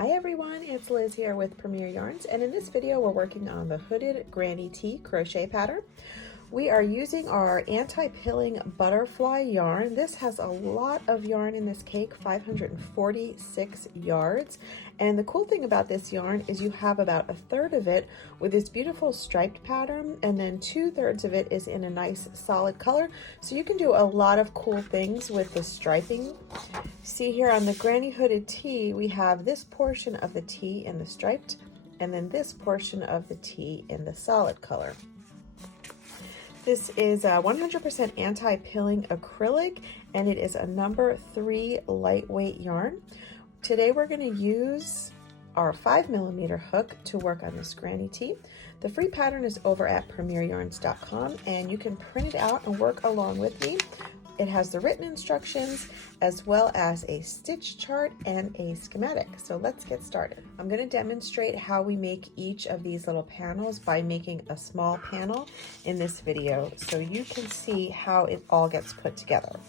Hi everyone, it's Liz here with Premier Yarns, and in this video we're working on the hooded granny tee crochet pattern. We are using our anti-pilling butterfly yarn. This has a lot of yarn in this cake, 546 yards. And the cool thing about this yarn is you have about a third of it with this beautiful striped pattern, and then 2/3 of it is in a nice solid color. So you can do a lot of cool things with the striping. See here on the granny hooded tee, we have this portion of the tee in the striped, and then this portion of the tee in the solid color. This is 100% anti-pilling acrylic, and it is a number 3 lightweight yarn. Today we're going to use our 5mm hook to work on this granny tee. The free pattern is over at premieryarns.com, and you can print it out and work along with me. It has the written instructions as well as a stitch chart and a schematic. So let's get started. I'm going to demonstrate how we make each of these little panels by making a small panel in this video so you can see how it all gets put together.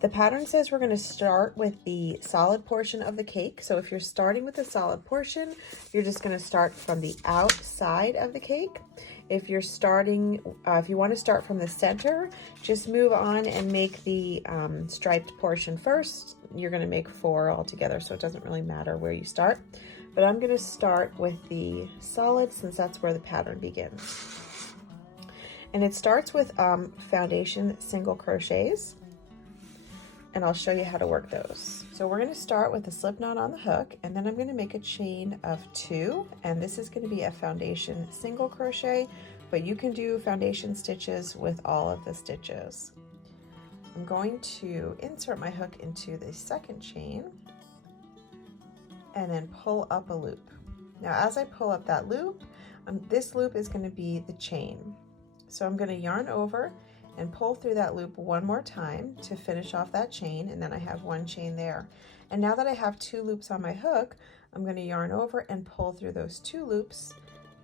The pattern says we're going to start with the solid portion of the cake. So if you're starting with the solid portion, you're just going to start from the outside of the cake. If you're starting, if you want to start from the center, just move on and make the striped portion first. You're going to make 4 altogether, so it doesn't really matter where you start. But I'm going to start with the solid since that's where the pattern begins. And it starts with foundation single crochets, and I'll show you how to work those. So we're going to start with a slip knot on the hook, and then I'm going to make a chain of 2, and this is going to be a foundation single crochet, but you can do foundation stitches with all of the stitches. I'm going to insert my hook into the second chain and then pull up a loop. Now as I pull up that loop, this loop is going to be the chain. So I'm going to yarn over and pull through that loop one more time to finish off that chain, and then I have 1 chain there. And now that I have 2 loops on my hook, I'm going to yarn over and pull through those 2 loops,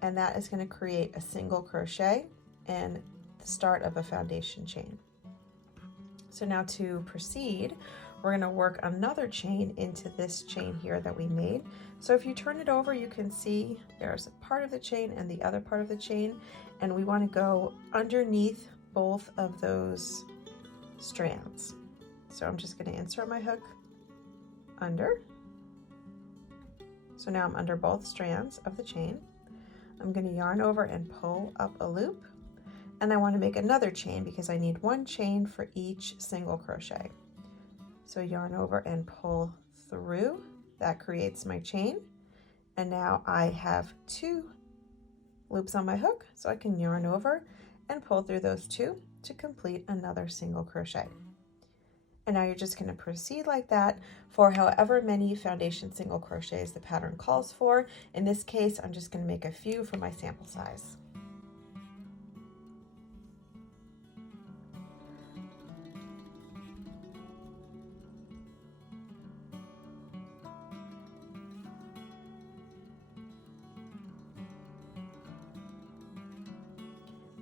and that is going to create a single crochet and the start of a foundation chain. So now to proceed, we're going to work another chain into this chain here that we made. So if you turn it over, you can see there's a part of the chain and the other part of the chain, and we want to go underneath both of those strands. So I'm just going to insert my hook under. So now I'm under both strands of the chain. I'm going to yarn over and pull up a loop, and I want to make another chain because I need 1 chain for each single crochet. So yarn over and pull through. That creates my chain, and now I have 2 loops on my hook, so I can yarn over and pull through those 2 to complete another single crochet. And now you're just going to proceed like that for however many foundation single crochets the pattern calls for. In this case, I'm just going to make a few for my sample size.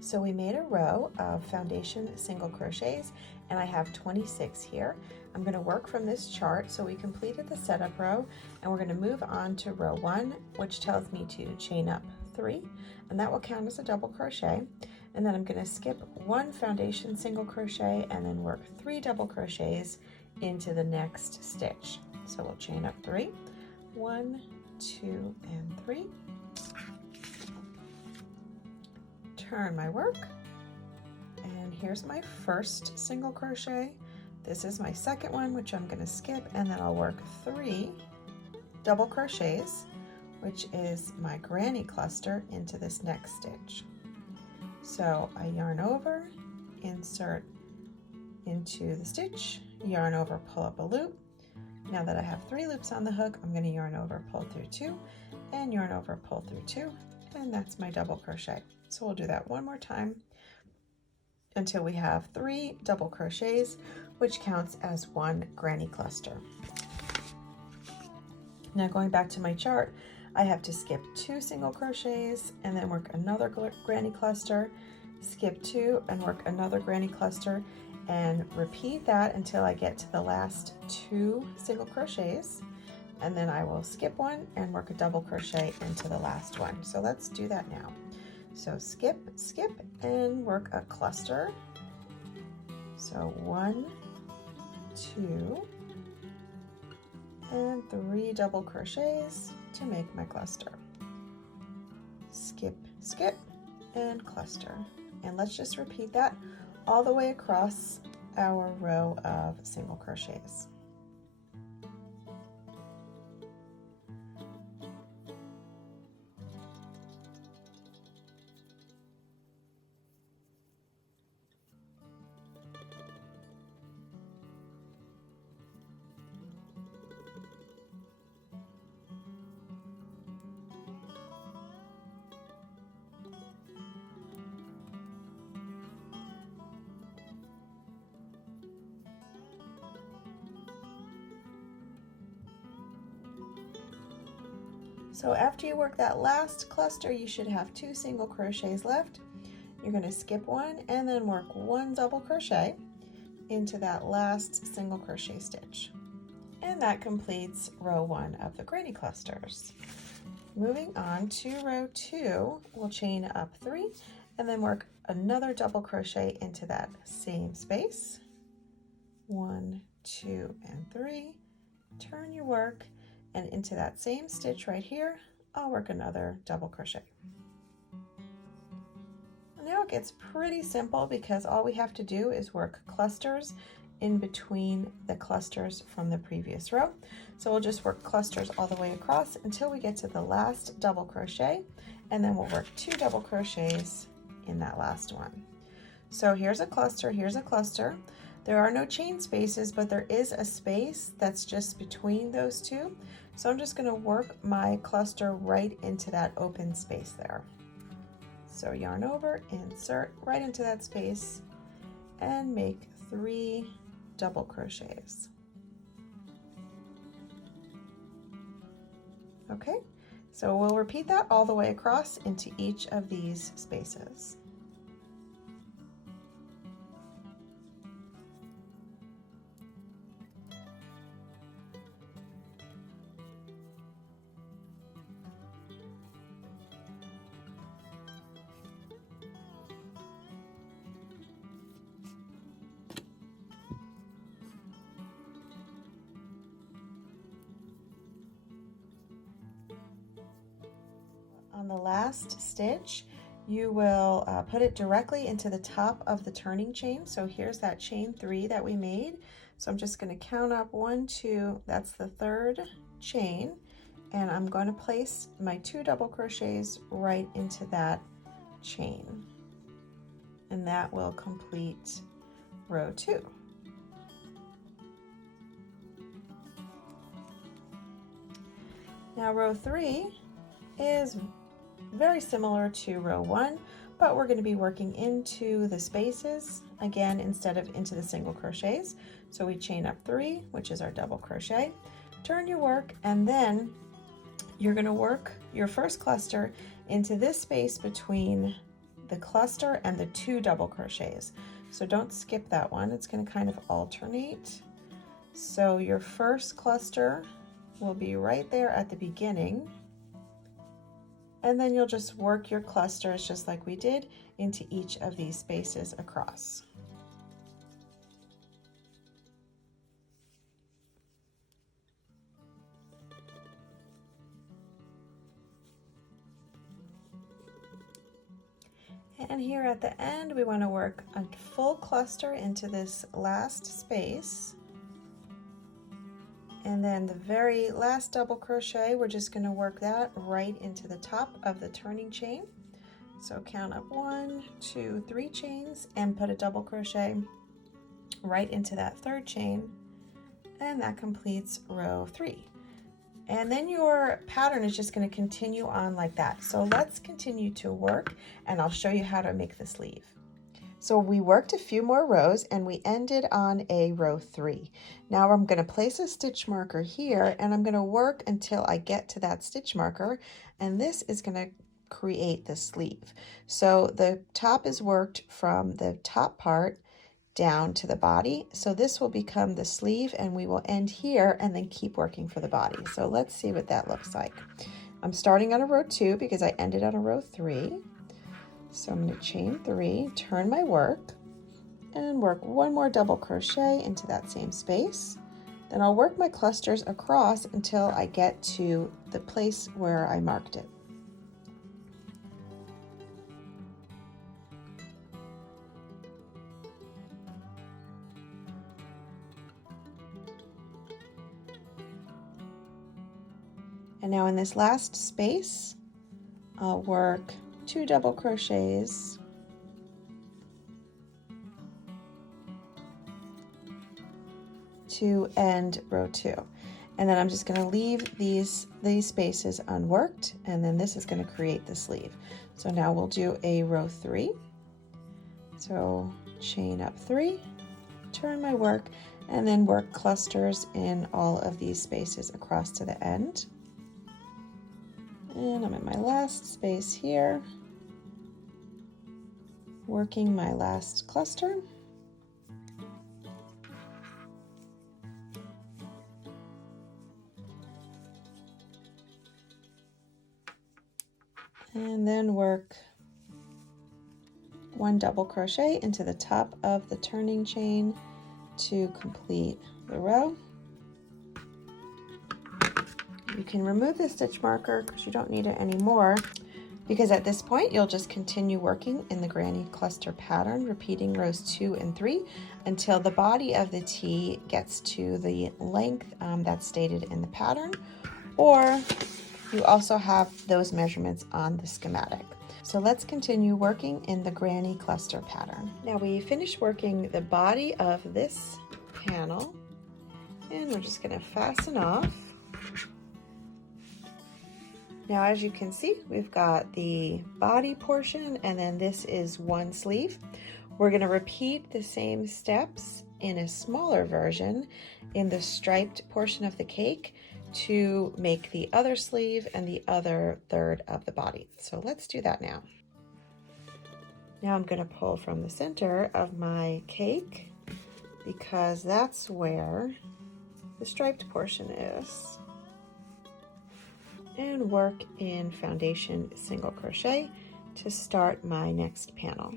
So we made a row of foundation single crochets, and I have 26 here. I'm going to work from this chart. So we completed the setup row, and we're going to move on to row 1, which tells me to chain up 3, and that will count as a double crochet. And then I'm going to skip 1 foundation single crochet and then work 3 double crochets into the next stitch. So we'll chain up 3, 1, 2, and 3. Turn my work, and here's my first single crochet. This is my second one, which I'm going to skip, and then I'll work 3 double crochets, which is my granny cluster, into this next stitch. So I yarn over, insert into the stitch, yarn over, pull up a loop. Now that I have 3 loops on the hook, I'm going to yarn over, pull through 2, and yarn over, pull through 2, and that's my double crochet. So we'll do that one more time until we have 3 double crochets, which counts as 1 granny cluster. Now going back to my chart, I have to skip 2 single crochets and then work another granny cluster, skip 2 and work another granny cluster, and repeat that until I get to the last 2 single crochets. and then I will skip one and work a double crochet into the last one. So let's do that now. So skip, skip, and work a cluster. So 1, 2, and 3 double crochets to make my cluster. Skip, skip, and cluster. And let's just repeat that all the way across our row of single crochets. So after you work that last cluster, you should have 2 single crochets left. You're going to skip one and then work 1 double crochet into that last single crochet stitch. And that completes row 1 of the granny clusters. Moving on to row 2, we'll chain up 3 and then work another double crochet into that same space. 1, 2, and 3. Turn your work, and into that same stitch right here, I'll work another double crochet. Now it gets pretty simple because all we have to do is work clusters in between the clusters from the previous row. So we'll just work clusters all the way across until we get to the last double crochet, and then we'll work 2 double crochets in that last one. So here's a cluster, here's a cluster. There are no chain spaces, but there is a space that's just between those two. So I'm just going to work my cluster right into that open space there. So yarn over, insert right into that space, and make 3 double crochets. Okay, so we'll repeat that all the way across into each of these spaces. On the last stitch, you will put it directly into the top of the turning chain. So here's that chain 3 that we made. So I'm just going to count up 1, 2, that's the 3rd chain, and I'm going to place my 2 double crochets right into that chain, and that will complete row 2. Now row 3 is very similar to row 1, but we're going to be working into the spaces again instead of into the single crochets. So we chain up 3, which is our double crochet, turn your work, and then you're going to work your first cluster into this space between the cluster and the 2 double crochets. So don't skip that one, it's going to kind of alternate. So your first cluster will be right there at the beginning, and then you'll just work your clusters just like we did into each of these spaces across. And here at the end, we want to work a full cluster into this last space. And then the very last double crochet, we're just going to work that right into the top of the turning chain. So count up 1, 2, 3 chains and put a double crochet right into that 3rd chain, and that completes row 3. And then your pattern is just going to continue on like that. So let's continue to work, and I'll show you how to make the sleeve. So we worked a few more rows and we ended on a row 3. Now I'm going to place a stitch marker here, and I'm going to work until I get to that stitch marker, and this is going to create the sleeve. So the top is worked from the top part down to the body. So this will become the sleeve, and we will end here and then keep working for the body. So let's see what that looks like. I'm starting on a row 2 because I ended on a row 3. So I'm going to chain 3, turn my work, and work one more double crochet into that same space. Then I'll work my clusters across until I get to the place where I marked it. And now in this last space, I'll work 2 double crochets to end row 2. And then I'm just going to leave these spaces unworked, and then this is going to create the sleeve. So now we'll do a row 3. So chain up 3, turn my work, and then work clusters in all of these spaces across to the end. And I'm in my last space here, working my last cluster. And then work 1 double crochet into the top of the turning chain to complete the row. You can remove the stitch marker because you don't need it anymore, because at this point you'll just continue working in the granny cluster pattern, repeating rows 2 and 3 until the body of the tee gets to the length that's stated in the pattern, or you also have those measurements on the schematic. So let's continue working in the granny cluster pattern. Now we finished working the body of this panel, and we're just going to fasten off. Now, as you can see, we've got the body portion, and then this is one sleeve. We're going to repeat the same steps in a smaller version in the striped portion of the cake to make the other sleeve and the other third of the body. So let's do that now. Now I'm going to pull from the center of my cake because that's where the striped portion is, and work in foundation single crochet to start my next panel.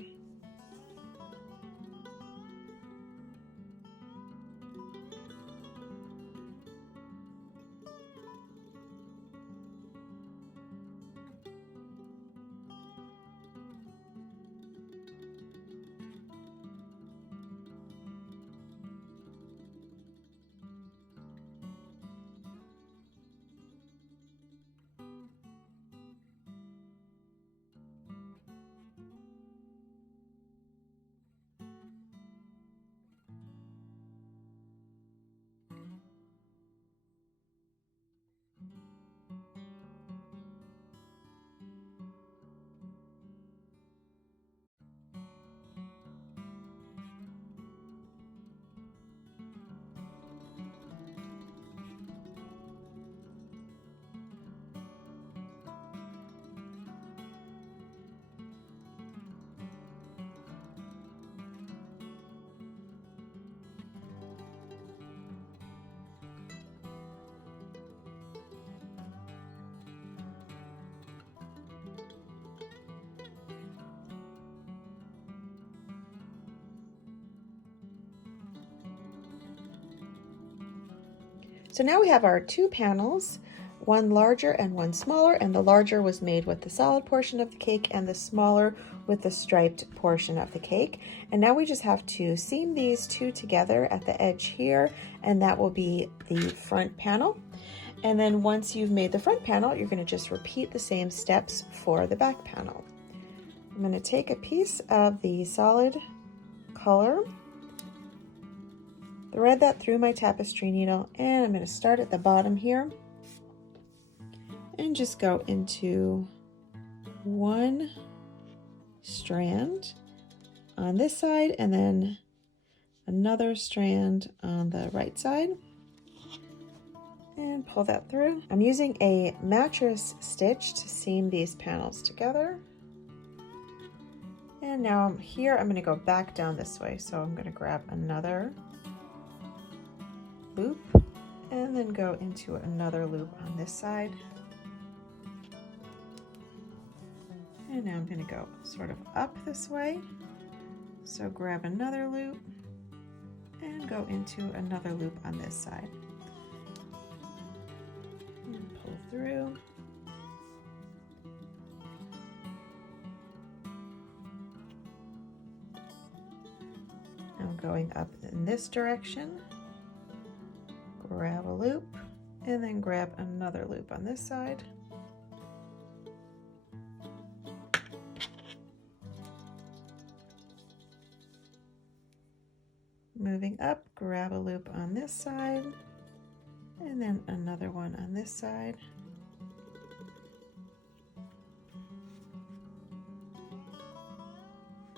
So now we have our two panels, one larger and one smaller, and the larger was made with the solid portion of the cake and the smaller with the striped portion of the cake. And now we just have to seam these two together at the edge here, and that will be the front panel. And then once you've made the front panel, you're going to just repeat the same steps for the back panel. I'm going to take a piece of the solid color, thread that through my tapestry needle, and I'm going to start at the bottom here and just go into one strand on this side and then another strand on the right side and pull that through. I'm using a mattress stitch to seam these panels together, And now here I'm going to go back down this way. So I'm going to grab another loop and then go into another loop on this side. And now I'm going to go sort of up this way. So grab another loop and go into another loop on this side. And pull through. Now going up in this direction. Grab a loop and then grab another loop on this side. Moving up, grab a loop on this side and then another one on this side.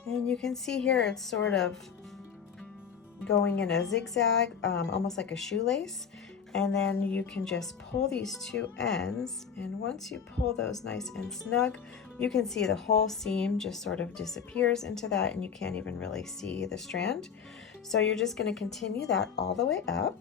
And you can see here it's sort of going in a zigzag, almost like a shoelace. And then you can just pull these two ends, and once you pull those nice and snug, you can see the whole seam just sort of disappears into that, and you can't even really see the strand. So you're just going to continue that all the way up.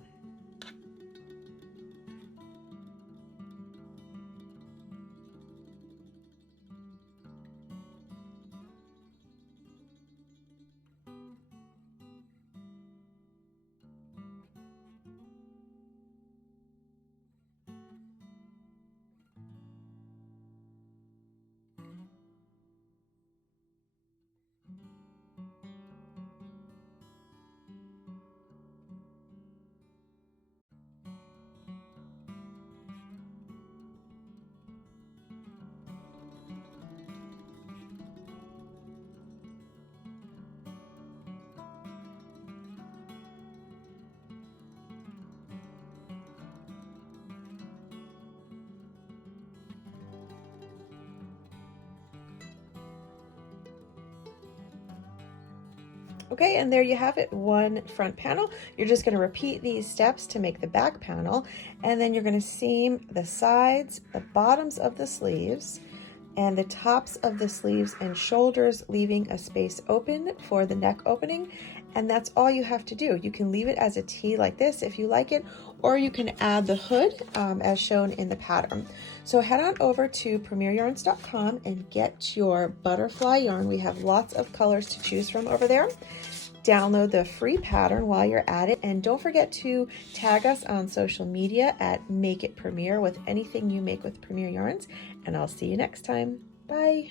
Okay, and there you have it, one front panel. You're just going to repeat these steps to make the back panel, and then you're going to seam the sides, the bottoms of the sleeves, and the tops of the sleeves and shoulders, leaving a space open for the neck opening. And that's all you have to do. You can leave it as a T like this if you like it, or you can add the hood as shown in the pattern. So head on over to premieryarns.com and get your butterfly yarn. We have lots of colors to choose from over there. Download the free pattern while you're at it, and don't forget to tag us on social media at Make It Premier with anything you make with Premier Yarns, and I'll see you next time. Bye.